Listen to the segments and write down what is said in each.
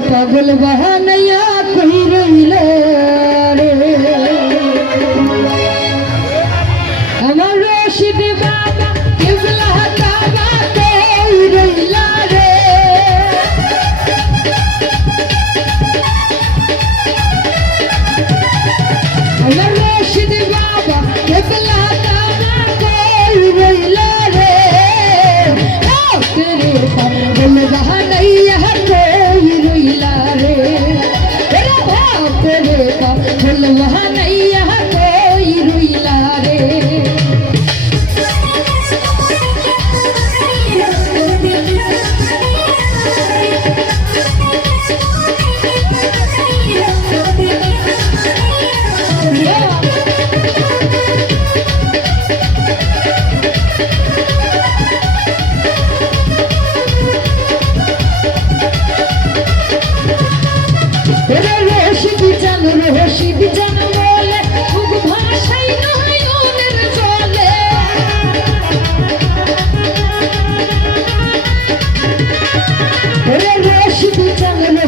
পাগল বাহানাইয়া কই রইল রে আমার রশিদ বাবা কেবলা কাবা কই রইল রে আমার রশিদ বাবা কেবলা কাবা কই রইল রে তেরে পাগল বাহানাইয়া কই রইল রে তেরে পাগল বাহানাইয়া কই রইল রে রশিদ জান বলে খুব ভাষাই নয়নের চলে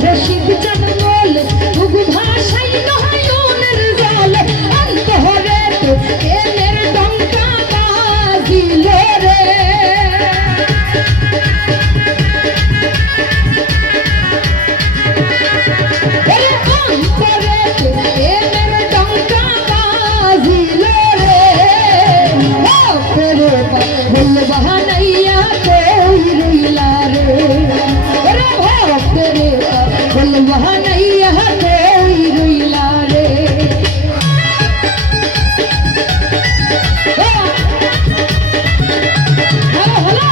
রশিদ জান বলে খুব ভাষাই নয়নের চলে অন্তরে তো প্রেমের ডঙ্কা বাজিল রে বাহানাইয়া কই রইল রে ওরে ভক্ত রে বল বাহানাইয়া কই রইল রে হ্যালো হ্যালো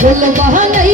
বল বাহানাইয়া